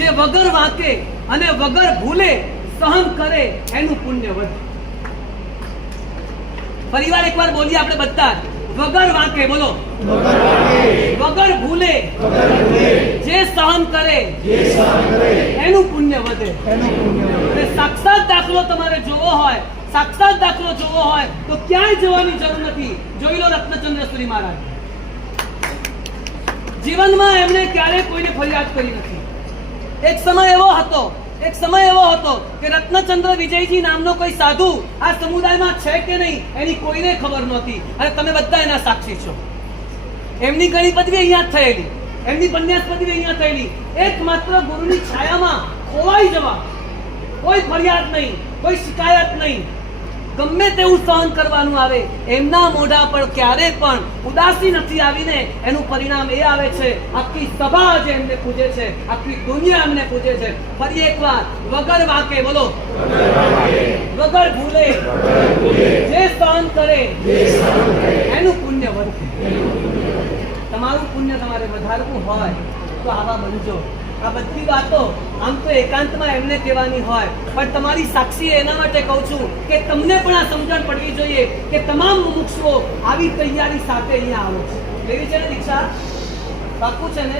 જે વગર વાંકે અને વગર ભૂલે સહન કરે એનું પુણ્ય વધે. ફરીવાર એકવાર બોલીએ આપણે બધા, વગર વાંકે, બોલો, વગર ભૂલે જે સહન કરે એનું પુણ્ય વધે. સાક્ષાત દાખલો તમારે જોવો હોય, સાક્ષાત દાખલો જોવો હોય તો ક્યાંય જવાની જરૂર નથી. જોઈ લો રત્નચંદ્ર સુરી મહારાજ. જીવનમાં એમણે ક્યારેય કોઈને ફરિયાદ કરી નથી. એક સમય એવો હતો કે રત્નચંદ્ર વિજયજી નામનો કોઈ સાધુ આ સમુદાયમાં છે કે નહીં એની કોઈને ખબર નહોતી, અને તમે બધા એના સાક્ષી છો. એમની ઘણી પદવી અહીંયા થયેલી, એમની પન્યાસ પદવી અહીંયા થયેલી. એકમાત્ર ગુરુની છાયામાં ખોવાઈ જવા, કોઈ ફરિયાદ નહીં, કોઈ શિકાયત નહીં, ગમે તેવું સહન કરવાનું આવે, એમના મોઢા પર ક્યારે પણ ઉદાસી નથી આવીને એનું પરિણામ એ આવે છે આખી સભા જે એમને પૂજે છે, આખી દુનિયા એમને પૂજે છે. ફરી એકવાર, વગર વાંકે, બોલો, વગર ભૂલે જે સહન કરે એનું પુણ્ય વધે. તમારું પુણ્ય તમારે વધારવું હોય તો આવા બનજો. આ બધી વાતો આમ તો એકાંતમાં એમને કહેવાની હોય, પણ તમારી સાક્ષી એના માટે કહું છું કે તમને પણ આ સમજણ પડવી જોઈએ કે તમામ મુમુક્ષુઓ આવી તૈયારી સાથે અહીંયા આવો છે. એવી છે ને દીક્ષા? પાક્કું છે ને?